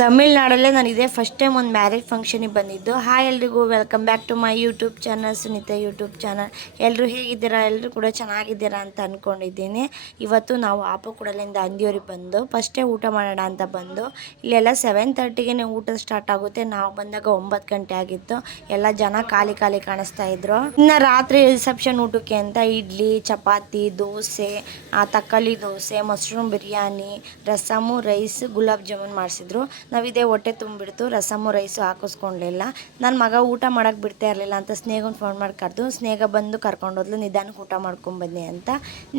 ತಮಿಳ್ನಾಡಲ್ಲೇ ನಾನು ಇದೇ first time ಒಂದು ಮ್ಯಾರೇಜ್ ಫಂಕ್ಷನಿಗೆ ಬಂದಿದ್ದು. ಹಾಯ್ ಎಲ್ರಿಗೂ, welcome back to my YouTube channel, Sunita YouTube channel. ಎಲ್ಲರೂ ಹೇಗಿದ್ದೀರಾ? ಎಲ್ಲರೂ ಕೂಡ ಚೆನ್ನಾಗಿದ್ದೀರಾ ಅಂತ ಅಂದ್ಕೊಂಡಿದ್ದೀನಿ. ಇವತ್ತು ನಾವು ಆಪಕೂಡಲಿಂದ ಅಂದಿಯೂರಿಗೆ ಬಂದು ಫಸ್ಟೇ ಊಟ ಮಾಡೋಣ ಅಂತ ಬಂದು, ಇಲ್ಲೆಲ್ಲ 7:30ಗೆ ಊಟ ಸ್ಟಾರ್ಟ್ ಆಗುತ್ತೆ. ನಾವು ಬಂದಾಗ 9 ಗಂಟೆ ಆಗಿತ್ತು. ಎಲ್ಲ ಜನ ಖಾಲಿ ಖಾಲಿ ಕಾಣಿಸ್ತಾ ಇದ್ರು. ಇನ್ನು ರಾತ್ರಿ ರಿಸೆಪ್ಷನ್ ಊಟಕ್ಕೆ ಅಂತ ಇಡ್ಲಿ, ಚಪಾತಿ, ದೋಸೆ, ತಕ್ಕಲಿ ದೋಸೆ, ಮಶ್ರೂಮ್ ಬಿರಿಯಾನಿ, ರಸಮು, ರೈಸ್, ಗುಲಾಬ್ ಜಾಮೂನ್ ಮಾಡಿಸಿದ್ರು. ನಾವಿದೇ ಹೊಟ್ಟೆ ತುಂಬಿಡ್ತು. ರಸಮು ರೈಸು ಹಾಕಿಸ್ಕೊಳ್ಳಲಿಲ್ಲ. ನನ್ನ ಮಗ ಊಟ ಮಾಡೋಕ್ಕೆ ಬಿಡ್ತಾ ಇರಲಿಲ್ಲ ಅಂತ ಸ್ನೇಹಗೊಂದು ಫೋನ್ ಮಾಡಿ ಕರೆದು, ಸ್ನೇಹ ಬಂದು ಕರ್ಕೊಂಡೋದ್ಲು, ನಿಧಾನಕ್ಕೆ ಊಟ ಮಾಡ್ಕೊಂಬನ್ನಿ ಅಂತ.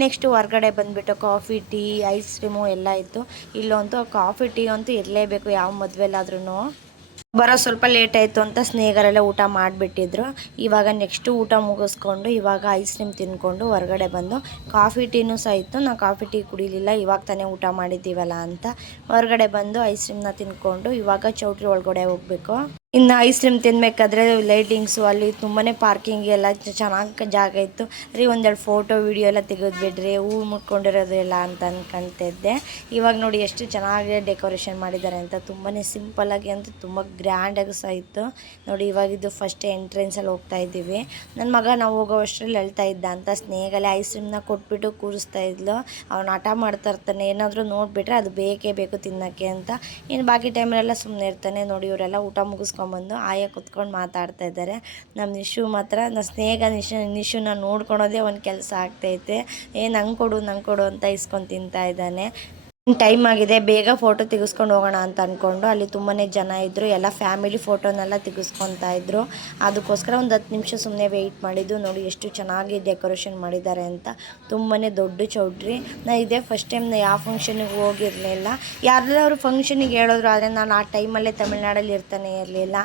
ನೆಕ್ಸ್ಟ್ ಹೊರಗಡೆ ಬಂದುಬಿಟ್ಟು ಕಾಫಿ, ಟೀ, ಐಸ್ ಕ್ರೀಮು ಎಲ್ಲ ಇತ್ತು. ಇಲ್ಲಂತೂ ಕಾಫಿ ಟೀ ಅಂತೂ ಇರಲೇಬೇಕು ಯಾವ ಮದುವೆಲಾದ್ರೂ. ಬರೋ ಸ್ವಲ್ಪ ಲೇಟ್ ಆಯಿತು ಅಂತ ಸ್ನೇಹಿತರೆಲ್ಲ ಊಟ ಮಾಡಿಬಿಟ್ಟಿದ್ರು. ಇವಾಗ ನೆಕ್ಸ್ಟು ಊಟ ಮುಗಿಸ್ಕೊಂಡು ಇವಾಗ ಐಸ್ ಕ್ರೀಮ್ ತಿಂದ್ಕೊಂಡು ಹೊರಗಡೆ ಬಂದು, ಕಾಫಿ ಟೀನೂ ಸಹ ಇತ್ತು. ನಾವು ಕಾಫಿ ಟೀ ಕುಡಿಲಿಲ್ಲ, ಇವಾಗ ತಾನೇ ಊಟ ಮಾಡಿದ್ದೀವಲ್ಲ ಅಂತ ಹೊರಗಡೆ ಬಂದು ಐಸ್ ಕ್ರೀಮ್ನ ತಿಂದ್ಕೊಂಡು ಇವಾಗ ಚೌಟ್ರಿ ಒಳಗಡೆ ಹೋಗಬೇಕು. ಇನ್ನು ಐಸ್ ಕ್ರೀಮ್ ತಿನ್ಬೇಕಾದ್ರೆ ಲೈಟಿಂಗ್ಸು ಅಲ್ಲಿ ತುಂಬಾ ಪಾರ್ಕಿಂಗ್ ಎಲ್ಲ ಚೆನ್ನಾಗಿ ಜಾಗ ಇತ್ತು. ರೀ ಒಂದೆರಡು ಫೋಟೋ ವೀಡಿಯೋ ಎಲ್ಲ ತೆಗೆದ್ಬಿಡ್ರಿ, ಹೂ ಮುಟ್ಕೊಂಡಿರೋದು ಎಲ್ಲ ಅಂತ ಅಂದ್ಕೊಳ್ತಿದ್ದೆ. ಇವಾಗ ನೋಡಿ ಎಷ್ಟು ಚೆನ್ನಾಗಿ ಡೆಕೋರೇಷನ್ ಮಾಡಿದ್ದಾರೆ ಅಂತ. ತುಂಬಾ ಸಿಂಪಲ್ಲಾಗಿ ಅಂತ ತುಂಬ ಗ್ರ್ಯಾಂಡಾಗಿ ಸಹ ಇತ್ತು ನೋಡಿ. ಇವಾಗಿದ್ದು ಫಸ್ಟ್ ಎಂಟ್ರೆನ್ಸಲ್ಲಿ ಹೋಗ್ತಾ ಇದ್ದೀವಿ. ನನ್ನ ಮಗ ನಾವು ಹೋಗೋ ಅಷ್ಟರಲ್ಲಿ ಹೇಳ್ತಾ ಇದ್ದ ಅಂತ ಸ್ನೇಹಗಲೇ ಐಸ್ ಕ್ರೀಮ್ನ ಕೊಟ್ಬಿಟ್ಟು ಕೂರಿಸ್ತಾ ಇದ್ಲು. ಅವ್ನು ಹಠ ಮಾಡ್ತಾ ಇರ್ತಾನೆ, ಏನಾದರೂ ನೋಡಿಬಿಟ್ರೆ ಅದು ಬೇಕೇ ಬೇಕು ತಿನ್ನೋಕ್ಕೆ ಅಂತ. ಇನ್ನು ಬಾಕಿ ಟೈಮಲ್ಲೆಲ್ಲ ಸುಮ್ಮನೆ ಇರ್ತಾನೆ. ನೋಡಿ ಇವರೆಲ್ಲ ಊಟ ಮುಗಿಸ್ಕೊಂಬಂದು ಆಯಾ ಕುತ್ಕೊಂಡು ಮಾತಾಡ್ತಾ ಇದ್ದಾರೆ. ನಮ್ಮ ನಿಶು ಮಾತ್ರ ಸ್ನೇಹ ನಿಶುನ ನೋಡ್ಕೊಳೋದೇ ಒಂದು ಕೆಲಸ ಆಗ್ತೈತೆ. ನಂಗೆ ಕೊಡು ಅಂತ ಇಸ್ಕೊಂಡು ತಿಂತಾ ಇದ್ದಾನೆ. ಟೈಮ್ ಆಗಿದೆ, ಬೇಗ ಫೋಟೋ ತೆಗೆಸ್ಕೊಂಡು ಹೋಗೋಣ ಅಂತ ಅಂದ್ಕೊಂಡು ಅಲ್ಲಿ ತುಂಬಾ ಜನ ಇದ್ದರು. ಎಲ್ಲ ಫ್ಯಾಮಿಲಿ ಫೋಟೋನೆಲ್ಲ ತೆಗೆಸ್ಕೊತಾ ಇದ್ದರು. ಅದಕ್ಕೋಸ್ಕರ ಒಂದು 10 ನಿಮಿಷ ಸುಮ್ಮನೆ ವೆಯ್ಟ್ ಮಾಡಿದ್ದು. ನೋಡಿ ಎಷ್ಟು ಚೆನ್ನಾಗಿ ಡೆಕೋರೇಷನ್ ಮಾಡಿದ್ದಾರೆ ಅಂತ. ತುಂಬಾ ದೊಡ್ಡ ಚೌಟ್ರಿ. ನಾನು ಇದೇ ಫಸ್ಟ್ ಟೈಮ್ ಯಾವ ಫಂಕ್ಷನಿಗೆ ಹೋಗಿರಲಿಲ್ಲ. ಯಾರೆಲ್ಲರೂ ಫಂಕ್ಷನಿಗೆ ಹೇಳಿದ್ರು, ಆದರೆ ನಾನು ಆ ಟೈಮಲ್ಲೇ ತಮಿಳ್ನಾಡಲ್ಲಿ ಇರ್ತಾನೆ ಇರಲಿಲ್ಲ.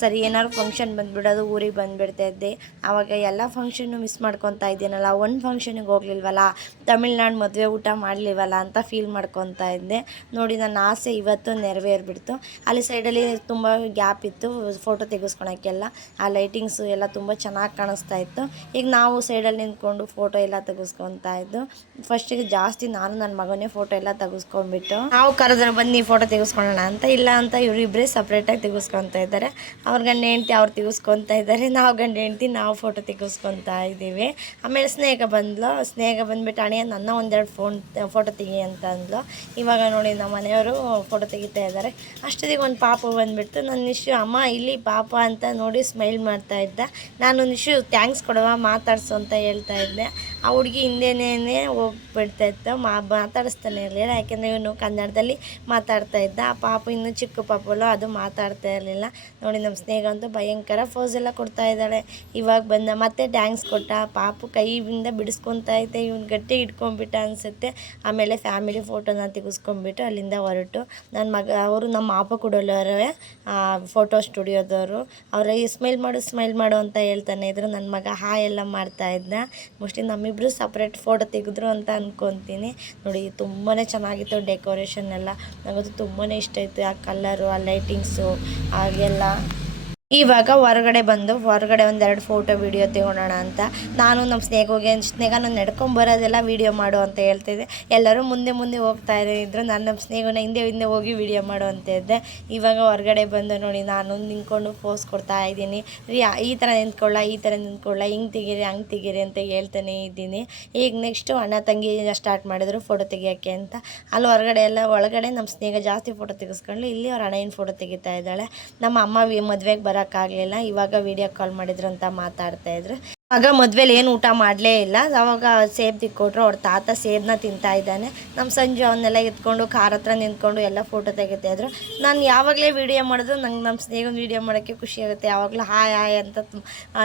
ಸರಿ ಏನಾದ್ರು ಫಂಕ್ಷನ್ ಬಂದುಬಿಡೋದು, ಊರಿಗೆ ಬಂದುಬಿಡ್ತಾ ಇದ್ದೆ. ಆವಾಗ ಎಲ್ಲ ಫಂಕ್ಷನ್ನು ಮಿಸ್ ಮಾಡ್ಕೊತಾ ಇದ್ದೀನಲ್ಲ, ಒಂದು ಫಂಕ್ಷನಿಗೆ ಹೋಗ್ಲಿಲ್ವಲ್ಲ, ತಮಿಳ್ನಾಡು ಮದುವೆ ಊಟ ಮಾಡಲಿವಲ್ಲ ಅಂತ ಫೀಲ್ ಮಾಡ್ಕೊತಾ ಇದ್ದೆ. ನೋಡಿ ನನ್ನ ಆಸೆ ಇವತ್ತು ನೆರವೇರಿಬಿಡ್ತು. ಅಲ್ಲಿ ಸೈಡಲ್ಲಿ ತುಂಬ ಗ್ಯಾಪ್ ಇತ್ತು ಫೋಟೋ ತೆಗೆಸ್ಕೊಳಕ್ಕೆಲ್ಲ. ಆ ಲೈಟಿಂಗ್ಸು ಎಲ್ಲ ತುಂಬ ಚೆನ್ನಾಗಿ ಕಾಣಿಸ್ತಾ ಇತ್ತು. ಈಗ ನಾವು ಸೈಡಲ್ಲಿ ನಿಂತ್ಕೊಂಡು ಫೋಟೋ ಎಲ್ಲ ತೆಗೆಸ್ಕೊತಾ ಇದ್ದು. ಫಸ್ಟಿಗೆ ಜಾಸ್ತಿ ನಾನು ನನ್ನ ಮಗನೇ ಫೋಟೋ ಎಲ್ಲ ತೆಗೆಸ್ಕೊಂಡ್ಬಿಟ್ಟು, ನಾವು ಕರೆದ್ರೆ ಬನ್ನಿ ಫೋಟೋ ತೆಗೆಸ್ಕೊಳ್ಳೋಣ ಅಂತ. ಇಲ್ಲ ಅಂತ ಇವರಿಬ್ಬರೇ ಸಪ್ರೇಟಾಗಿ ತೆಗೆಸ್ಕೊತಾ ಇದ್ದಾರೆ. ಅವ್ರ ಗಂಡ ಹೆಂಡ್ತಿ ಅವ್ರು ತೆಗೆಸ್ಕೊತಾ ಇದ್ದಾರೆ, ನಾವು ಗಂಡ ಹೆಂಡ್ತಿ ನಾವು ಫೋಟೋ ತೆಗೆಸ್ಕೊತಾ ಇದ್ದೀವಿ. ಆಮೇಲೆ ಸ್ನೇಹ ಬಂದುಬಿಟ್ಟು ಅಣ್ಣ ನನ್ನ ಒಂದೆರಡು ಫೋಟೋ ತೆಗಿ ಅಂತ ಅಂದ್ಲು. ಇವಾಗ ನೋಡಿ ನಮ್ಮ ಮನೆಯವರು ಫೋಟೋ ತೆಗಿತಾ ಇದ್ದಾರೆ. ಅಷ್ಟೊತ್ತಿಗೆ ಒಂದು ಪಾಪು ಬಂದುಬಿಡ್ತು. ನನ್ನ ನಿಶು ಅಮ್ಮ ಇಲ್ಲಿ ಪಾಪ ಅಂತ ನೋಡಿ ಸ್ಮೈಲ್ ಮಾಡ್ತಾ ಇದ್ದ. ನಾನು ನಿಶು ಥ್ಯಾಂಕ್ಸ್ ಕೊಡುವ, ಮಾತಾಡ್ಸು ಅಂತ ಹೇಳ್ತಾ ಇದ್ದೆ. ಆ ಹುಡುಗಿ ಹಿಂದೆನೇ ಹೋಗ್ಬಿಡ್ತಾ ಇತ್ತು, ಮಾತಾಡಿಸ್ತಾನೆ ಇರಲಿಲ್ಲ. ಯಾಕೆಂದರೆ ಇವನು ಕನ್ನಡದಲ್ಲಿ ಮಾತಾಡ್ತಾ ಇದ್ದ. ಆ ಪಾಪು ಇನ್ನೂ ಚಿಕ್ಕ ಪಾಪಲು, ಅದು ಮಾತಾಡ್ತಾ ಇರಲಿಲ್ಲ. ನೋಡಿ ನಮ್ಮ ಸ್ನೇಹ ಅಂತೂ ಭಯಂಕರ ಫೋಸ್ ಎಲ್ಲ ಕೊಡ್ತಾ ಇದ್ದಾಳೆ. ಇವಾಗ ಬಂದ ಮತ್ತೆ ಥ್ಯಾಂಕ್ಸ್ ಕೊಟ್ಟ. ಪಾಪು ಕೈಯಿಂದ ಬಿಡಿಸ್ಕೊತಾ ಐತೆ, ಇವ್ನು ಗಟ್ಟಿ ಇಟ್ಕೊಂಡ್ಬಿಟ್ಟ ಅನಿಸುತ್ತೆ. ಆಮೇಲೆ ಫ್ಯಾಮಿಲಿ ಫೋಟೋನ ತೆಗೆಸ್ಕೊಂಡ್ಬಿಟ್ಟು ಅಲ್ಲಿಂದ ಹೊರಟು ನನ್ನ ಮಗ ಅವರು ನಮ್ಮ ಮಾಪ ಕೊಡೋಲ್ಲವರೇ ಫೋಟೋ ಸ್ಟುಡಿಯೋದವರು. ಅವರೇ ಸ್ಮೈಲ್ ಮಾಡು ಅಂತ ಹೇಳ್ತಾನೆ ಇದ್ರು. ನನ್ನ ಮಗ ಹಾಯ್ ಎಲ್ಲ ಮಾಡ್ತಾ ಇದ್ದ. ಮೋಸ್ಟ್ಲಿ ನಮ್ಮಿಬ್ಬರು ಸಪ್ರೇಟ್ ಫೋಟೋ ತೆಗೆದ್ರು ಅಂತ ಅಂದ್ಕೊತೀನಿ. ನೋಡಿ ತುಂಬಾ ಚೆನ್ನಾಗಿತ್ತು ಡೆಕೋರೇಷನ್ ಎಲ್ಲ. ನನಗಂತೂ ತುಂಬಾ ಇಷ್ಟ ಆಯಿತು. ಆ ಕಲ್ಲರು, ಆ ಲೈಟಿಂಗ್ಸು ಹಾಗೆಲ್ಲ. ಇವಾಗ ಹೊರಗಡೆ ಒಂದೆರಡು ಫೋಟೋ ವೀಡಿಯೋ ತೆಗೊಳೋಣ ಅಂತ ನಾನು ನಮ್ಮ ಸ್ನೇಹ ನಾನು ನಡ್ಕೊಂಬರೋದೆಲ್ಲ ವೀಡಿಯೋ ಮಾಡು ಅಂತ ಹೇಳ್ತಿದ್ದೆ. ಎಲ್ಲರೂ ಮುಂದೆ ಹೋಗ್ತಾ ಇದ್ರು. ನಾನು ನಮ್ಮ ಸ್ನೇಹನ ಹಿಂದೆ ಹೋಗಿ ವೀಡಿಯೋ ಮಾಡು ಅಂತ ಇದ್ದೆ. ಇವಾಗ ಹೊರಗಡೆ ಬಂದು ನೋಡಿ ನಾನು ನಿಂತ್ಕೊಂಡು ಪೋಸ್ ಕೊಡ್ತಾ ಇದ್ದೀನಿ. ಈ ಥರ ನಿಂತ್ಕೊಳ್ಳ, ಹಿಂಗೆ ತೆಗೀರಿ ಹಂಗೆ ತೆಗೀರಿ ಅಂತ ಹೇಳ್ತಾನೆ ಇದ್ದೀನಿ. ಈಗ ನೆಕ್ಸ್ಟು ಅಣ್ಣ ತಂಗಿ ಸ್ಟಾರ್ಟ್ ಮಾಡಿದ್ರು ಫೋಟೋ ತೆಗಿಯೋಕ್ಕೆ ಅಂತ. ಅಲ್ಲಿ ಒಳಗಡೆ ನಮ್ಮ ಸ್ನೇಹ ಜಾಸ್ತಿ ಫೋಟೋ ತೆಗೆಸ್ಕೊಂಡು ಇಲ್ಲಿ ಅವ್ರ ಅಣ್ಣನ ಫೋಟೋ ತೆಗಿತಾ ಇದ್ದಾಳೆ. ನಮ್ಮ ಅಮ್ಮ ಮದುವೆಗೆ ಬರೋಕ್ಕಾಗಲಿಲ್ಲ, ಇವಾಗ ವೀಡಿಯೋ ಕಾಲ್ ಮಾಡಿದ್ರು ಅಂತ ಮಾತಾಡ್ತಾಯಿದ್ರು. ಮಗ ಮದುವೆಲಿ ಏನು ಊಟ ಮಾಡಲೇ ಇಲ್ಲ. ಅವಾಗ ಸೇಬು ತಿಕ್ಕೊಟ್ರು, ಅವ್ರ ತಾತ ಸೇಬನ್ನ ತಿಂತಾ ಇದ್ದಾನೆ. ನಮ್ಮ ಸಂಜು ಅವನ್ನೆಲ್ಲ ಎತ್ಕೊಂಡು ಕಾರ್ ಹತ್ರ ನಿಂತ್ಕೊಂಡು ಎಲ್ಲ ಫೋಟೋ ತೆಗಿತಾಯಿದ್ರು. ನಾನು ಯಾವಾಗಲೇ ವೀಡಿಯೋ ಮಾಡಿದ್ರು ನಮ್ಮ ಸ್ನೇಹನ ವೀಡಿಯೋ ಮಾಡೋಕ್ಕೆ ಖುಷಿ ಆಗುತ್ತೆ. ಯಾವಾಗಲೂ ಹಾಯ್ ಅಂತ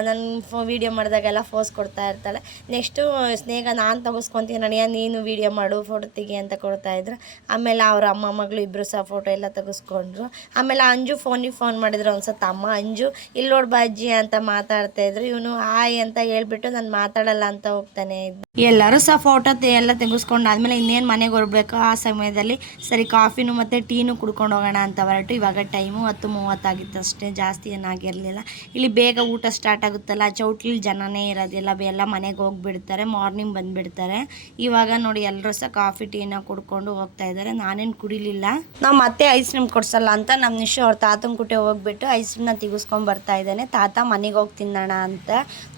ನನ್ನ ವೀಡಿಯೋ ಮಾಡಿದಾಗೆಲ್ಲ ಫೋಸ್ ಕೊಡ್ತಾ ಇರ್ತಾಳೆ. ನೆಕ್ಸ್ಟು ಸ್ನೇಹ ನಾನು ತೆಗೆಸ್ಕೊತೀನಿ ಅಣ್ಣಯ್ಯ, ನೀನು ವೀಡಿಯೋ ಮಾಡು ಫೋಟೋ ತೆಗಿ ಅಂತ ಕೊಡ್ತಾಯಿದ್ರು. ಆಮೇಲೆ ಅವ್ರ ಅಮ್ಮ ಮಗಳು ಇಬ್ಬರು ಸಹ ಫೋಟೋ ಎಲ್ಲ ತೆಗೆಸ್ಕೊಂಡ್ರು. ಆಮೇಲೆ ಅಂಜು ಫೋನ್ ಮಾಡಿದ್ರು ಅನ್ಸುತ್ತೆ ಅಮ್ಮ. ಅಂಜು ಇಲ್ಲಿ ನೋಡು ಬಾಜ್ಜಿ ಅಂತ ಮಾತಾಡ್ತಾಯಿದ್ರು. ಇವನು ಹಾಯ್ ಅಂತ ಹೇಳ್ಬಿಟ್ಟು ನಾನು ಮಾತಾಡಲ್ಲ ಅಂತ ಹೋಗ್ತಾನೆ ಇದ್ದ. ಎಲ್ಲರೂ ಸಹ ಫೋಟೋ ಎಲ್ಲ ತೆಗೆಸ್ಕೊಂಡು ಆದಮೇಲೆ ಇನ್ನೇನು ಮನೆಗೆ ಹೊರಬೇಕು. ಆ ಸಮಯದಲ್ಲಿ ಸರಿ ಕಾಫಿನೂ ಮತ್ತು ಟೀನೂ ಕುಡ್ಕೊಂಡು ಹೋಗೋಣ ಅಂತ ಹೊರಟು. ಇವಾಗ ಟೈಮು 10:30 ಅಷ್ಟೇ, ಜಾಸ್ತಿ ಏನಾಗಿರಲಿಲ್ಲ. ಇಲ್ಲಿ ಬೇಗ ಊಟ ಸ್ಟಾರ್ಟ್ ಆಗುತ್ತಲ್ಲ, ಚೌಟ್ಲಿ ಜನನೇ ಇರೋದಿಲ್ಲ, ಎಲ್ಲ ಮನೆಗೆ ಹೋಗಿಬಿಡ್ತಾರೆ, ಮಾರ್ನಿಂಗ್ ಬಂದುಬಿಡ್ತಾರೆ. ಇವಾಗ ನೋಡಿ ಎಲ್ಲರೂ ಸಹ ಕಾಫಿ ಟೀನ ಕುಡ್ಕೊಂಡು ಹೋಗ್ತಾ ಇದ್ದಾರೆ. ನಾನೇನು ಕುಡಿಲಿಲ್ಲ. ನಾವು ಮತ್ತೆ ಐಸ್ ಕ್ರೀಮ್ ಕೊಡ್ಸಲ್ಲ ಅಂತ ನಮ್ಮ ನಿಶು ಅವ್ರ ತಾತನ ಕುಟೆ ಹೋಗ್ಬಿಟ್ಟು ಐಸ್ ಕ್ರೀಮ್ನ ತೆಗೆಸ್ಕೊಂಡು ಬರ್ತಾ ಇದ್ದಾನೆ. ತಾತ ಮನೆಗೆ ಹೋಗಿ ತಿನ್ನೋಣ ಅಂತ.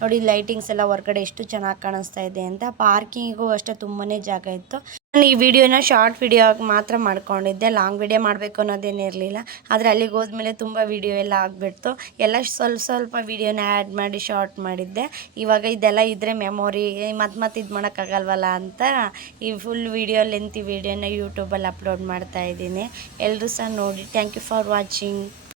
ನೋಡಿ ಲೈಟಿಂಗ್ಸ್ ಎಲ್ಲ ಹೊರಗಡೆ ಎಷ್ಟು ಚೆನ್ನಾಗಿ ಕಾಣಿಸ್ತಾ ಇದೆ ಅಂತ. ಪಾರ್ಕಿಂಗಿಗೂ ಅಷ್ಟೇ ತುಂಬಾ ಜಾಗ ಇತ್ತು. ನಾನು ಈ ವಿಡಿಯೋನ ಶಾರ್ಟ್ ವಿಡಿಯೋ ಮಾತ್ರ ಮಾಡ್ಕೊಂಡಿದ್ದೆ, ಲಾಂಗ್ ವಿಡಿಯೋ ಮಾಡಬೇಕು ಅನ್ನೋದೇನಿರಲಿಲ್ಲ. ಆದರೆ ಅಲ್ಲಿಗೆ ಹೋದ್ಮೇಲೆ ತುಂಬ ವಿಡಿಯೋ ಎಲ್ಲ ಆಗಿಬಿಡ್ತು. ಎಲ್ಲ ಸ್ವಲ್ಪ ವಿಡಿಯೋನ ಆ್ಯಡ್ ಮಾಡಿ ಶಾರ್ಟ್ ಮಾಡಿದ್ದೆ. ಇವಾಗ ಇದೆಲ್ಲ ಇದ್ದರೆ ಮೆಮೊರಿ ಮತ್ತೆ ಇದು ಮಾಡೋಕ್ಕಾಗಲ್ವಲ್ಲ ಅಂತ ಈ ಫುಲ್ ವಿಡಿಯೋ ಲೆಂತಿ ವಿಡಿಯೋನ ಯೂಟ್ಯೂಬಲ್ಲಿ ಅಪ್ಲೋಡ್ ಮಾಡ್ತಾ ಇದ್ದೀನಿ. ಎಲ್ಲರೂ ಸಹ ನೋಡಿ. Thank you for watching.